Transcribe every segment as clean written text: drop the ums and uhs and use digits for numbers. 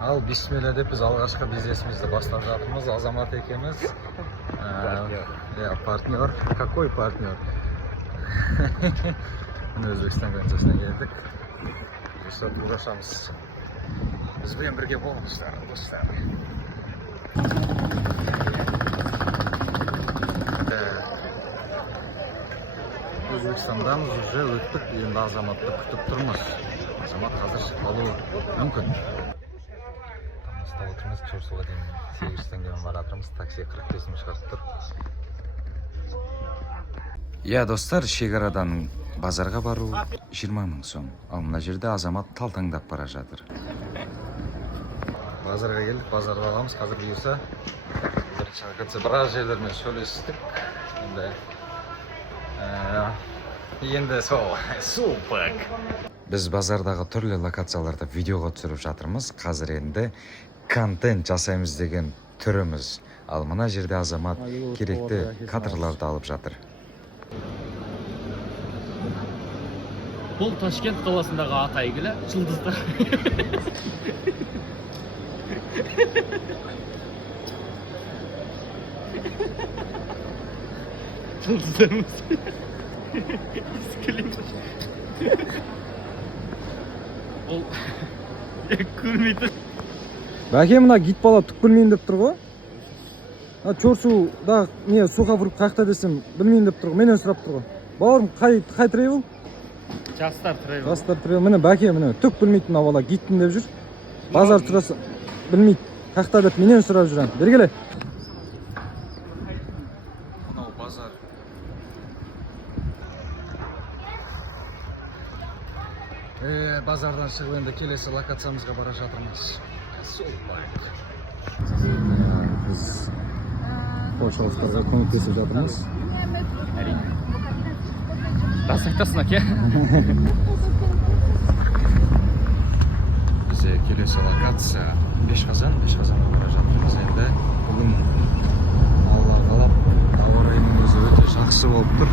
Ал бисмилля деп біз алғашқы бизнесімізді бастап жатырмыз. Азамат екеміз. Партнер. Какой партнер? Міне Өзбекстан границасына келдік. Justап ұлғашамыз. Бізбен бірге болыңыздар, достар. Өзбекстандамыз уже өттік, енді азаматты күтіп тұрмыз. Азамат қазір шықпалуы мүмкін. Тамызда отырмыз, Чорсуға дейін 8 теңгемен баратырмыз, такси 45 мың шығарып тұр. Я достар, шекарадан базарға бару 20 мың сом. Ал мына жерде азамат талтаңдап бара жатыр. Базарға келдік, базарда аламыз, қазір бұйырса. Бірінші локация біраз жерлермен сөйлестік. Енді сол, супак. Біз базардағы түрлі локацияларды видеоға түсіріп жатырмыз. Қазір енді контент жасаймыз деген түріміз. Ал мына жерде азамат керекті кадрларды алып жатыр. Бұл Ташкент қаласындағы аты әйгілі жұлдыздар. Жұлдыздарымыз. Ол көрмейді. Бәке, мына гит бала түк білмейін деп тұр ғой. Чорсуда не сухофрукт қақта десем білмейін деп тұр ғой. Менен сұрап тұр ғой. Бауырым, қай трейбл? Жастар трейбл. Жастар трейбл. Міне бәке, міне түк білмейді мына бала, гиттін деп жүр. Базар тұрасы білмейді. Қақта деп менен сұрап жүрген. Бергеле. Мынау базар. Базардан шығып енді келесі локациямызға бара жатырмыз. Біз қойшылықтарға көмектесіп жатырмыз. Рас айтасың, әке. Бізде келесі локация Бешқазанға бара жатырмыз. Енді бүгін Алла қалап ауа райының өзі өте жақсы болып тұр.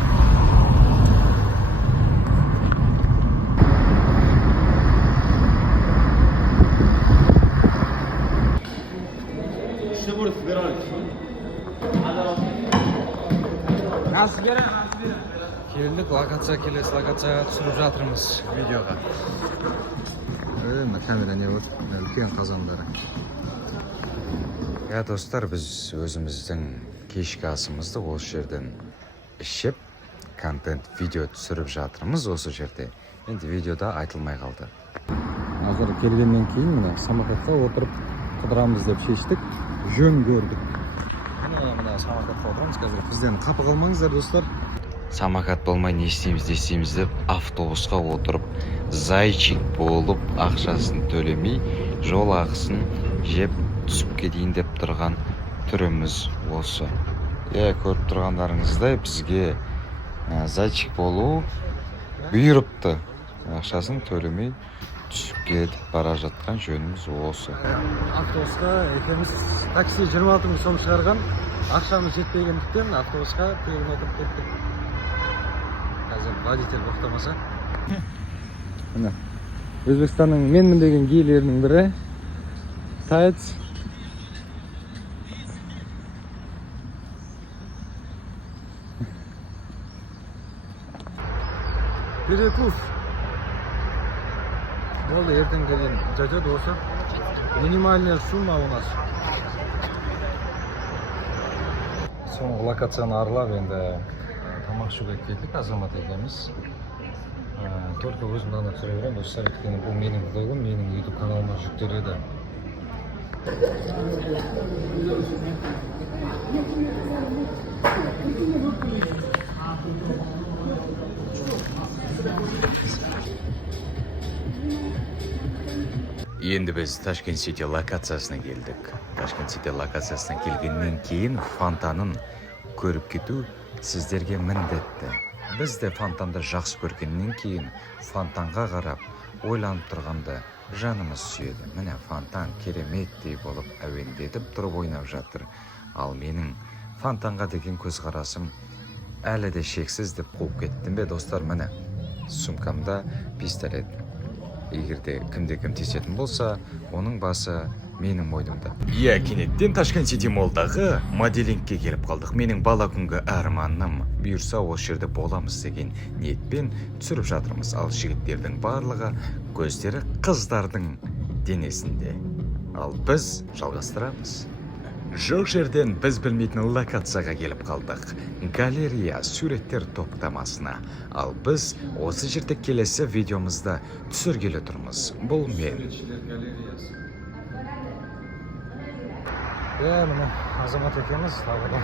Келдік, келесі локацияға түсіріп жатырмыз видеоға. Камера не вот, үлкен қазандары. Я достар, біз өзіміздің кешкі асымызды осы жерден ішіп, контент видео түсіріп жатырмыз осы жерде. Енді видеода айтылмай қалды. Ақыр келгеннен кейін мына самокатқа отырып қыдырамыз деп шештік, жөн көрдік. Мына самокатқа отырамыз қазір. Бізден қапы қалмаңыздар, достар. Самокат болмай не істейміз деп автобусқа отырып, зайчик болып ақшасын төлемей, жол ақысын жеп түсіп кетейін деп тұрған түріміз осы. Көріп тұрғандарыңыздай бізге зайчик болу бұйырыпты. Ақшасын төлемей түсіп кетіп бара жатқан жөніміз осы. Автобусқа екеуміз такси 26 мың сом шығарған. Ақшамыз жетпегендіктен автобусқа тегін отырып кеттік. Қазір водитель тоқтамаса. Міне Өзбекстанның менмін деген гейлерінің бірі Таец. Перекус. Болды, ертеңге дейін жатады осы. Минимальная сумма у нас. Соңғы локацияны аралап енді тамақ ішуге келдік, азамат екеміз. Только өзім ғана түсіре беремін, осы сәлеттен бұл менің влогым, менің YouTube каналыма жүктеледі. Енді біз Ташкент Сити локациясына келдік. Ташкент Сити локациясына келгеннен кейін фонтанын көріп кету сіздерге міндетті. Біз де фонтанды жақсы көргеннен кейін фонтанға қарап ойланып тұрғанда жанымыз сүйеді. Міне фонтан кереметтей болып әуендетіп тұрып ойнап жатыр. Ал менің фонтанға деген көзқарасым әлі де шексіз деп қуып кеттім бе достар. Міне сумкамда пистолет. егерде кімде-кім тиісетін болса, оның басы менің мойнымда. Иә, кенеттен Ташкент Сити молдағы моделингке келіп қалдық. Менің бала күнгі арманым бұйырса осы жерде боламыз деген ниетпен түсіріп жатырмыз. Ал жігіттердің барлығы көздері қыздардың денесінде. Ал біз жалғастырамыз. Жоқ жерден біз білмейтін локацияға келіп қалдық. Галерея суреттер топтамасына. Ал біз осы жерде келесі видеомызда түсіргелі тұрмыз. Бұл мен. Міне Азамат екеуміз тағы да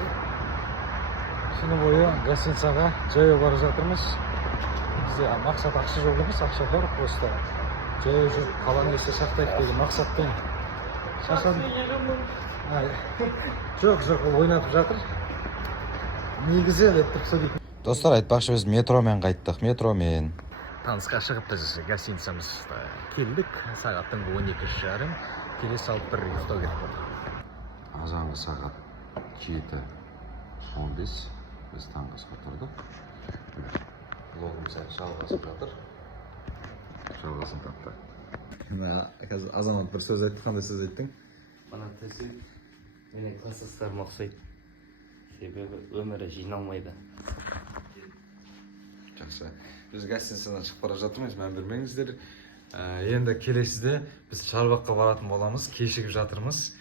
күні бойы гостиницаға жаяу бара жатырмыз. Бізде мақсат ақша жоқ емес, ақша бар, просто жаяу жүріп қаланы есте сақтайық деген мақсатпен шашадым. Жоқ, ойнатып жатыр. Негізі деп тұрса дейді. Достар, айтпақшы біз метромен қайттық, метромен. Танысқа шығып біз гостиницамызға келдік. Сағаттың 12:30. Келе салып бір ұйықтау керек болды. Азанғы сағат 7:15. Біз таңғы асқа тұрдық. Блогымыз жалғасып жатыр. Жалғасын тапты. Қазір Азамат бір сөз айтты, қандай сөз айттың? Мына төсек менің класстастарыма ұқсайды. Себебі өмірі жиналмайды. Жақсы. Біз гостиницадан шығып бара жатырмыз, мән бермеңіздер. Енді келесіде біз Шарбаққа баратын боламыз, кешігіп жатырмыз.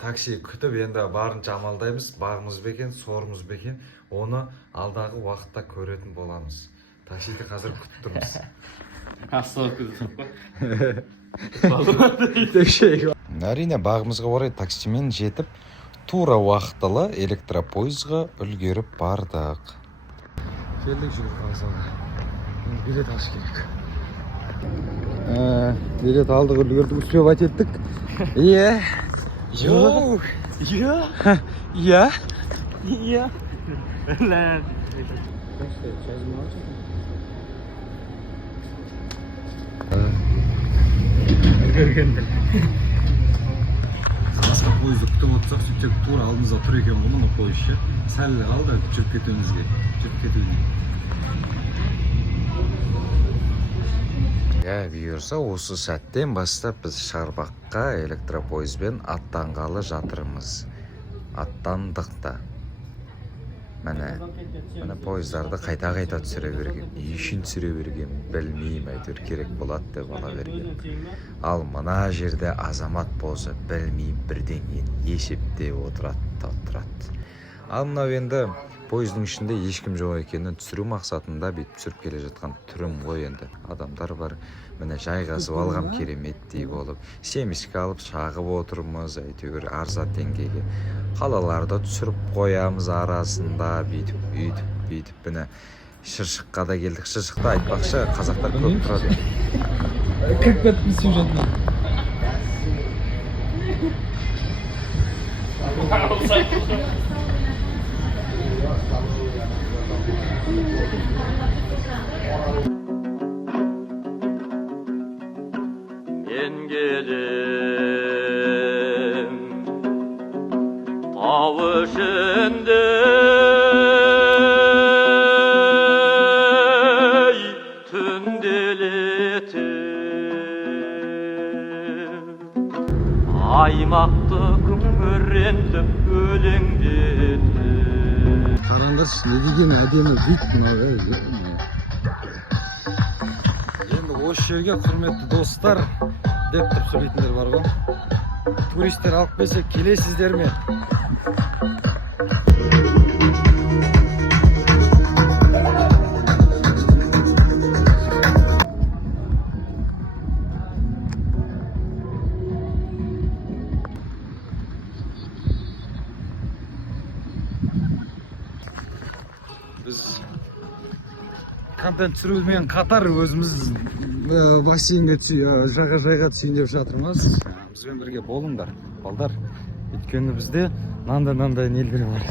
Такси күтіп, енді барынша амалдаймыз, бағымыз бекен, сорымыз бекен, оны алдағы уақытта көретін боламыз. Таксиді қазір күтіп тұрмыз. Астау күтіп Әрине, бағымызға орай таксимен жетіп, тура уақытылы электропойызға үлгеріп бардық. Келдік жүріп қалсаға. Билет алыш керек. Билет алдық, үлгердік, успевать еттік. Иә. Жоқ. Иә. Сағасқа пойызды күтіп отырсақ, сөйтсек тура алдымызда тұр екен ғой, пойыз ше. Сәл қалды жүріп кетуімізге. Бұйырса, осы сәттен бастап біз Шарбаққа электропойызбен аттанғалы жатырмыз. Аттандық та. Міне пойыздарды қайта түсіре берген. Не үшін түсіре берген білмеймін, әйтеуір керек болады деп ала берген. Ал мына жерде Азамат болса білмеймін бірдеңе есептеп отырады. Ал мынау енді пойыздың ішінде ешкім жоқ екенін түсіру мақсатында бүйтіп түсіріп келе жатқан түрім ғой енді. Адамдар бар, міне жайғасып алғам кереметтей болып, семізге алып шағып отырмыз, әйтеуір арзан теңгеге. Қалаларды түсіріп қоямыз арасында, бүйтіп, міне Шыршыққа да келдік. Шыршықта айтпақшы қазақтар көп тұрады. Как бәттің сюжетіне? Мен келем тау ішінде түнделетем аймақты күңірентіп өлеңдетем. Қараңдаршы, не деген әдемі вид мынау. Енді осы жерге құрметті достар деп тұрып сөйлейтіндер бар ғой. Туристер алып келсе келесіздер ме? Біз контент түсірумен қатар өзіміз бассейнге жағажайға түсейін деп жатырмыз. Бізбен бірге болыңдар, балдар. Өйткені бізде нандай нелер бар.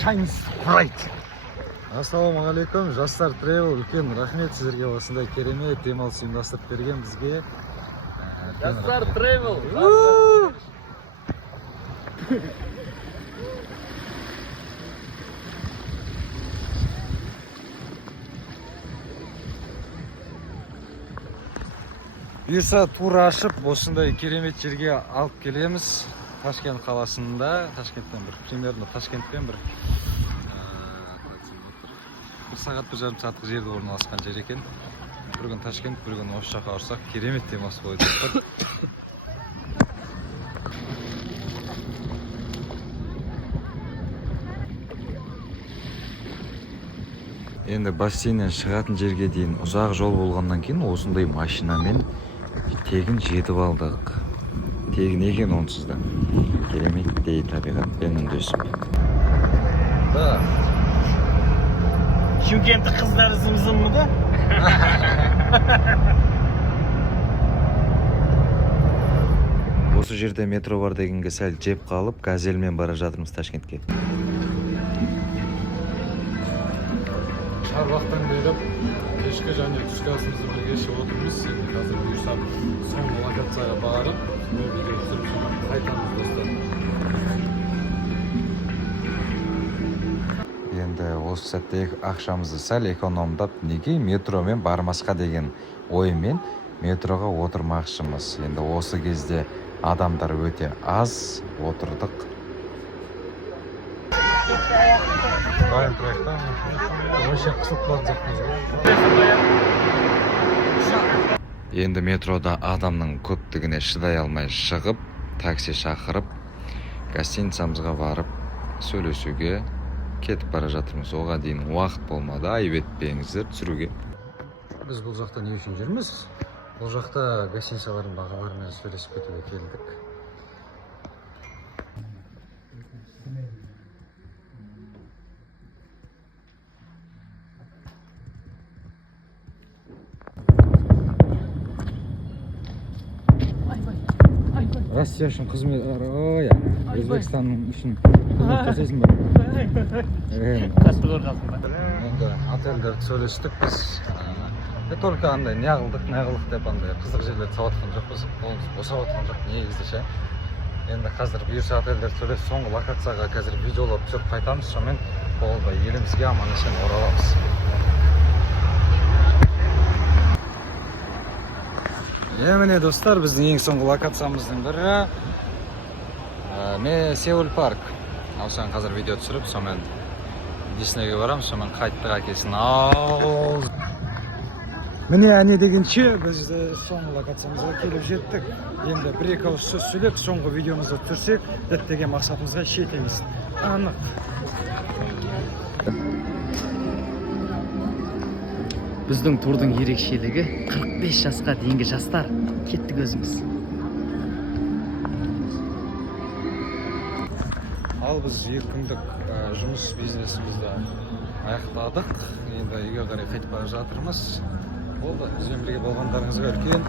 Shines bright. Ассалаумағалейкум, жастар тревел, үлкен рахмет сіздерге осындай керемет демалыс ұйымдастырып берген бізге. Жастар тревел. Бұйырса тура ашып, осындай керемет жерге алып келеміз. Ташкент қаласында, Ташкенттен примерно Ташкенттен бір сағат, 1,5 сағаттық жерде орналасқан жер екен. Bir gün Ташкент, bir gün осы жаққа барсақ, керемет демалыс болады деп тұр. Енді бассейннен шығатын жерге дейін ұзақ жол болғаннан кейін осындай машинамен тегін жетіп алдық. Тегін екен онсыз да. Кереметтей табиғатпен үндесіп. Да. Шымкенттік қыздар зым-зыммы да? Осы жерде метро бар дегенге сәл жеп қалып, газельмен бара жатырмыз Ташкентке. Шарбақтан келіп, кешкі және түскі асымызды бірге ішіп отырмыз. Енді қазір бұйырса соңғы локацияға барып, видео түсіріп қайтамыз достар. Енді осы сәтте ақшамызды сәл экономдап, неге метромен бармасқа деген оймен метроға отырмақшымыз. Енді осы кезде адамдар өте аз, отырдық. Дайын тұрайықтан, өше қысып қалып жақтыңыз. Енді метрода адамның көптігіне шыдай алмай шығып, такси шақырып, гостиницамызға барып, сөйлесуге кетіп бара жатырмыз. Оға дейін уақыт болмады, айып етпеңіздер түсіруге. Біз бұл жақта не үшін жүрміз? Бұл жақта гостиницалардың бағаларымен сөйлесіп кетуге келдік. Россия үшін қызмет, ой, Өзбекстанның үшін қызмет жасайсың ба? Қатты қорқасың ба? Енді отельдерді сөйлестік біз. Только андай неғылдық деп андай қызық жерлерді сауатқан жоқпыз. Қолымыз босап отқан жоқ негізі ше. Енді қазір бұйырса отельдерді сөйлесіп, соңғы локацияға қазір видеолар түсіріп қайтамыз. Сонымен болды елімізге аман есен ораламыз. Міне достар, біздің ең соңғы локациямыздың бірі Сеул парк. Осыған қазір видео түсіріп, сонымен Диснейге барамыз, сонымен қайттық әкесін ал. Міне әне дегенше біз соңғы локациямызға келіп жеттік. Енді бір-екі ауыз сөз сөйлеп, соңғы видеомызды түсірсек, діттеген мақсатымызға жетеміз. Анық. Біздің турдың ерекшелігі 45 жасқа дейінгі жастар. Кеттік өзіміз. Ал біз 2 күндік жұмыс бизнесімізді аяқтадық. Енді үйге қарай қайтып бара жатырмыз. Болды, бізбен бірге болғандарыңызға үлкен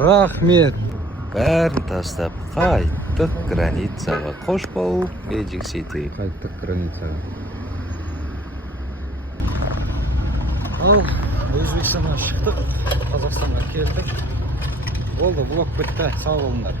рахмет. Бәрін тастап қайттық границаға. Қош бол, Magic City. Қайттық границаға. Ал Өзбекстаннан шықтық, Қазақстанға келдік. Болды, влог бітті. Сау болыңдар.